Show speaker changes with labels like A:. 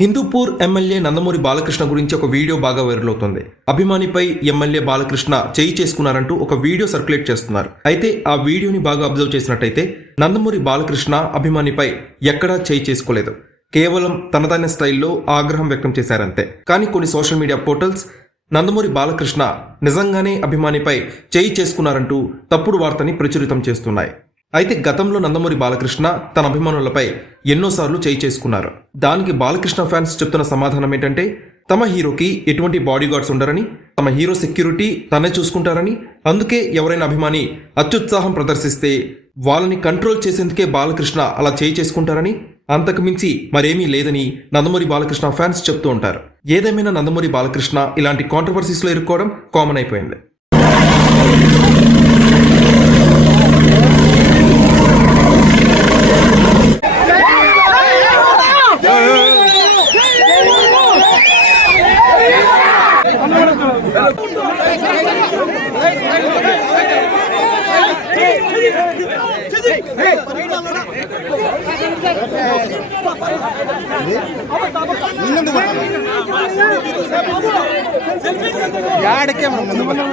A: Hindupur MLA Nandamuri Balakrishna గురించి ఒక video బాగా వైరల్ అవుతుంది. అభిమానిపై ఎమ్మెల్యే బాలకృష్ణ చేయి చేసుకున్నారంటూ ఒక వీడియో సర్క్యులేట్ చేస్తున్నారు. అయితే ఆ వీడియోని బాగా అబ్జర్వ్ చేసినట్టయితే నందమూరి బాలకృష్ణ అభిమానిపై ఎక్కడా చేయి చేసుకోలేదు. కేవలం తనదైన స్టైల్లో ఆగ్రహం వ్యక్తం చేశారంతే. కానీ కొన్ని social media portals Nandamuri Balakrishna నిజంగానే అభిమానిపై చేయి చేసుకున్నారంటూ తప్పుడు వార్తని ప్రచురితం చేస్తున్నాయి. అయితే గతంలో నందమూరి బాలకృష్ణ తన అభిమానులపై ఎన్నోసార్లు చేయి చేసుకున్నారు. దానికి బాలకృష్ణ ఫ్యాన్స్ చెప్తున్న సమాధానం ఏంటంటే తమ హీరోకి ఎటువంటి బాడీ గార్డ్స్ ఉండరని తమ హీరో సెక్యూరిటీ తనే చూసుకుంటారని అందుకే ఎవరైనా అభిమాని అత్యుత్సాహం ప్రదర్శిస్తే వాళ్ళని కంట్రోల్ చేసేందుకే బాలకృష్ణ అలా చేయి చేసుకుంటారని అంతకు మించి మరేమీ లేదని నందమూరి బాలకృష్ణ ఫ్యాన్స్ చెప్తూ ఉంటారు. ఏదేమైనా నందమూరి బాలకృష్ణ ఇలాంటి కాంట్రవర్సీస్లో ఇరుక్కోవడం కామన్ అయిపోయింది.
B: ಯಾಡಕ್ಕೆ ಮುಂದೆ ಬನ್ನಿ.